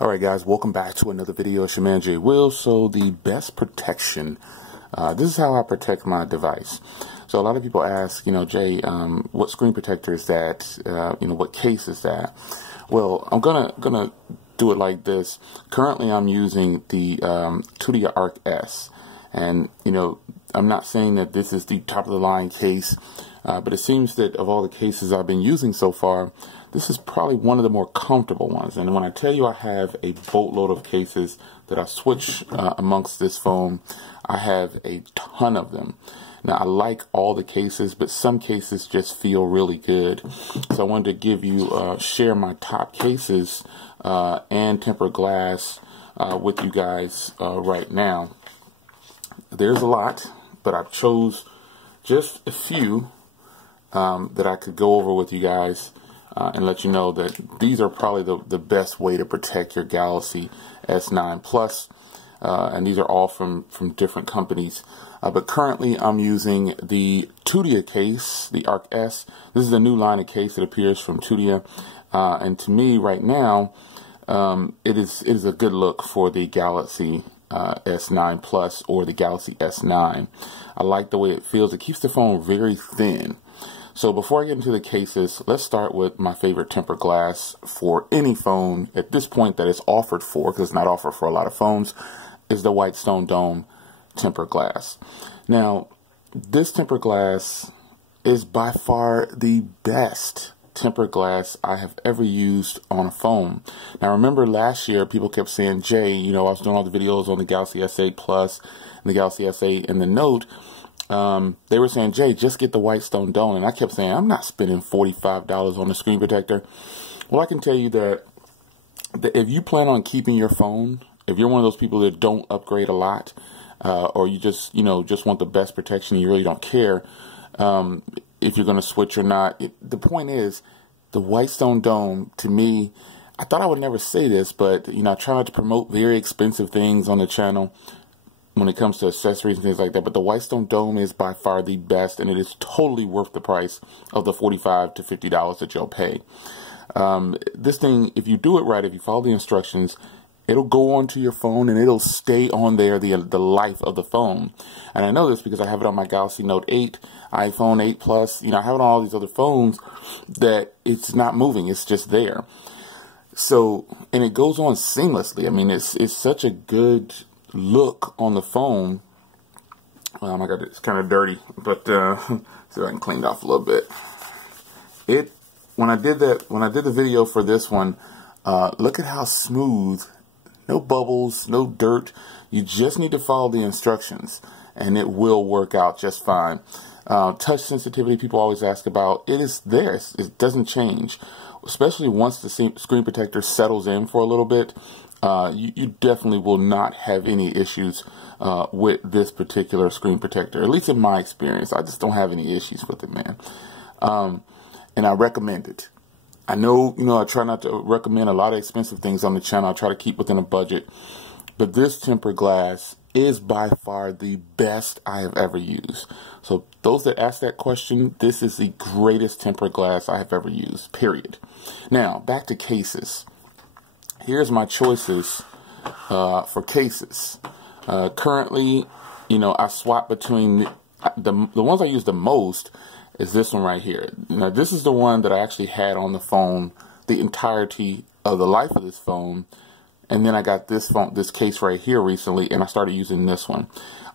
Alright guys, welcome back to another video. It's your man Jay Will. So the best protection, this is how I protect my device. So a lot of people ask, Jay, what screen protector is that? What case is that? Well, I'm gonna do it like this. Currently I'm using the Tudia Arc S. And, I'm not saying that this is the top of the line case, but it seems that of all the cases I've been using so far, this is probably one of the more comfortable ones. And when I tell you I have a boatload of cases that I switch amongst this phone, I have a ton of them. Now, I like all the cases, but some cases just feel really good. So I wanted to give you, share my top cases and tempered glass with you guys right now. There's a lot, but I chose just a few that I could go over with you guys and let you know that these are probably the best way to protect your Galaxy S9 Plus. And these are all from different companies. But currently I'm using the Tudia case, the Arc S. This is a new line of case that appears from Tudia. And to me right now, it is a good look for the Galaxy S9 Plus or the Galaxy S9. I like the way it feels. It keeps the phone very thin. So before I get into the cases, let's start with my favorite tempered glass for any phone at this point that is offered for, because it's not offered for a lot of phones, is the White Stone Dome tempered glass. Now, this tempered glass is by far the best tempered glass I have ever used on a phone. Now, remember last year, people kept saying, Jay, I was doing all the videos on the Galaxy S8 Plus and the Galaxy S8 and the Note. They were saying, Jay, just get the White Stone Dome. And I kept saying, I'm not spending $45 on a screen protector. Well, I can tell you that if you plan on keeping your phone, if you're one of those people that don't upgrade a lot, or you just want the best protection and you really don't care if you're going to switch or not. The point is, the White Stone Dome, to me, I thought I would never say this, but, I try not to promote very expensive things on the channel when it comes to accessories and things like that, but the White Stone Dome is by far the best, and it is totally worth the price of the $45 to $50 that you'll pay. This thing, if you do it right, if you follow the instructions, it'll go onto your phone and it'll stay on there the life of the phone. And I know this because I have it on my Galaxy Note 8, iPhone 8 Plus, I have it on all these other phones that it's not moving, it's just there. So, and it goes on seamlessly. I mean, it's such a good look on the phone. Oh my God, it's kind of dirty, but see if I can clean it off a little bit. When I did the video for this one, look at how smooth, no bubbles, no dirt. You just need to follow the instructions and it will work out just fine. Touch sensitivity, people always ask about, it is there, it doesn't change, especially once the screen protector settles in for a little bit. You definitely will not have any issues with this particular screen protector, at least in my experience. I just don't have any issues with it, man. And I recommend it. I know, I try not to recommend a lot of expensive things on the channel. I try to keep within a budget. But this tempered glass is by far the best I have ever used. So those that ask that question, this is the greatest tempered glass I have ever used, period. Now, back to cases. Here's my choices for cases. Currently, I swap between the ones I use the most is this one right here. Now, this is the one that I actually had on the phone the entirety of the life of this phone. And then I got this case right here recently, and I started using this one.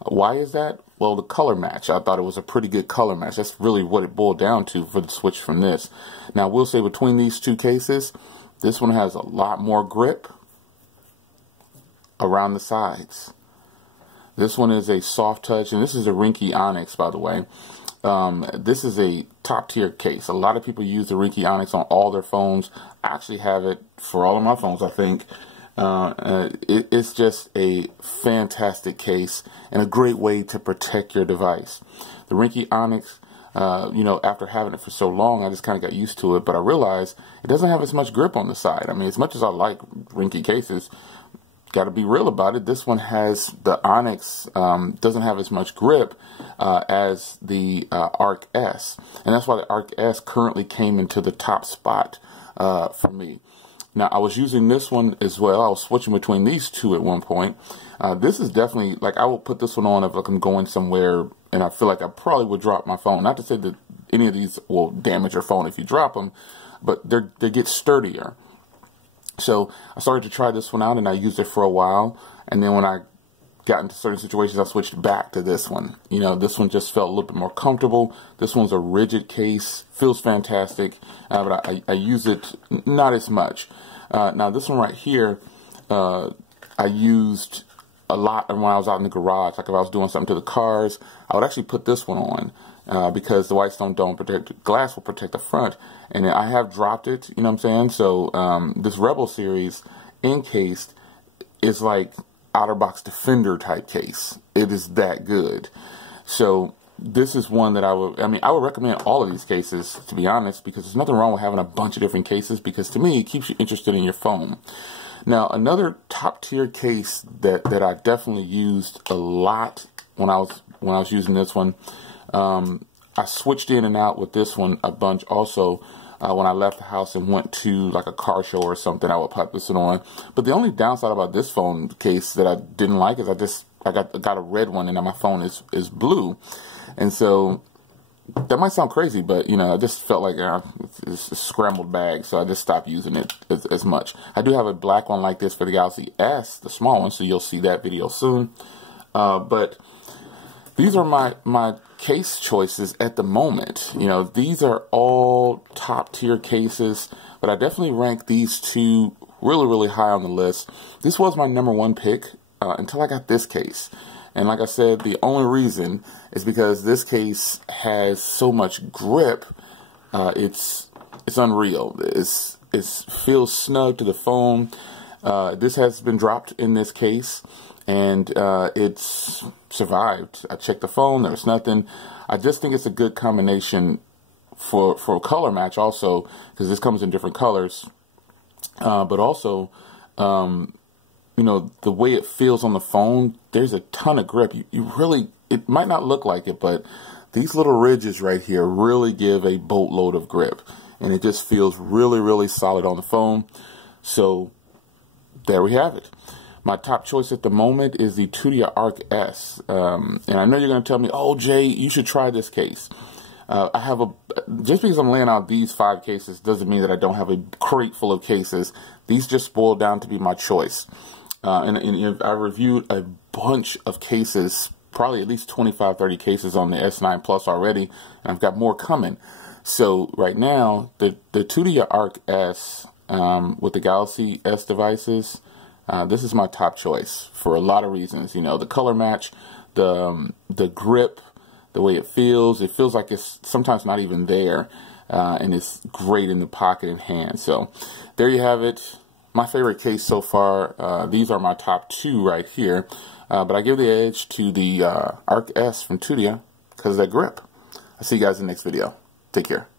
Why is that? Well, the color match. I thought it was a pretty good color match. That's really what it boiled down to for the switch from this. Now, we'll say between these two cases, this one has a lot more grip around the sides. This one is a soft touch, and this is a Rinky Onyx, by the way. This is a top tier case. A lot of people use the Rinky Onyx on all their phones. I actually have it for all of my phones, I think. It's just a fantastic case and a great way to protect your device. The Rinky Onyx, after having it for so long, I just kind of got used to it, but I realized it doesn't have as much grip on the side. I mean, as much as I like Rinky cases, got to be real about it. This one has the Onyx, doesn't have as much grip as the Arc S, and that's why the Arc S currently came into the top spot for me. Now, I was using this one as well. I was switching between these two at one point. This is definitely, like, I will put this one on if I'm going somewhere and I feel like I probably would drop my phone. Not to say that any of these will damage your phone if you drop them, but they get sturdier. So I started to try this one out, and I used it for a while. And then when I got into certain situations, I switched back to this one. You know, this one just felt a little bit more comfortable. This one's a rigid case, feels fantastic, but I use it not as much. Now this one right here, I used a lot when I was out in the garage. Like if I was doing something to the cars, I would actually put this one on because the Whitestone Dome glass will protect the front. And I have dropped it, you know what I'm saying? So this Rebel series encased is like OtterBox Defender type case. It is that good. So this is one that I would recommend all of these cases, to be honest, because there's nothing wrong with having a bunch of different cases, because to me, it keeps you interested in your phone. Now, another top tier case that I definitely used a lot when I was using this one, I switched in and out with this one a bunch also. When I left the house and went to like a car show or something, I would pop this one on. But the only downside about this phone case that I didn't like is I got a red one and now my phone is blue. And so that might sound crazy, but you know, I just felt like it's a scrambled bag, so I just stopped using it as much. I do have a black one like this for the Galaxy S, the small one, so you'll see that video soon. But these are my case choices at the moment. You know, these are all top tier cases, but I definitely rank these two really, really high on the list. This was my #1 pick until I got this case. And like I said, the only reason is because this case has so much grip. It's unreal. It feels snug to the phone. This has been dropped in this case, and it's survived. I checked the phone, there was nothing. I just think it's a good combination for a color match also, because this comes in different colors. But also, you know, the way it feels on the phone, there's a ton of grip. You really, it might not look like it, but these little ridges right here really give a boatload of grip. And it just feels really, really solid on the phone. So there we have it. My top choice at the moment is the Tudia Arc S. And I know you're going to tell me, oh, Jay, you should try this case. Just because I'm laying out these 5 cases doesn't mean that I don't have a crate full of cases. These just boil down to be my choice. And I reviewed a bunch of cases, probably at least 25, 30 cases on the S9 Plus already, and I've got more coming. So right now, the Tudia Arc S with the Galaxy S devices, this is my top choice for a lot of reasons. You know, the color match, the grip, the way it feels like it's sometimes not even there, and it's great in the pocket and hand. So there you have it. My favorite case so far. These are my top 2 right here, but I give the edge to the Arc S from Tudia because of that grip. I'll see you guys in the next video. Take care.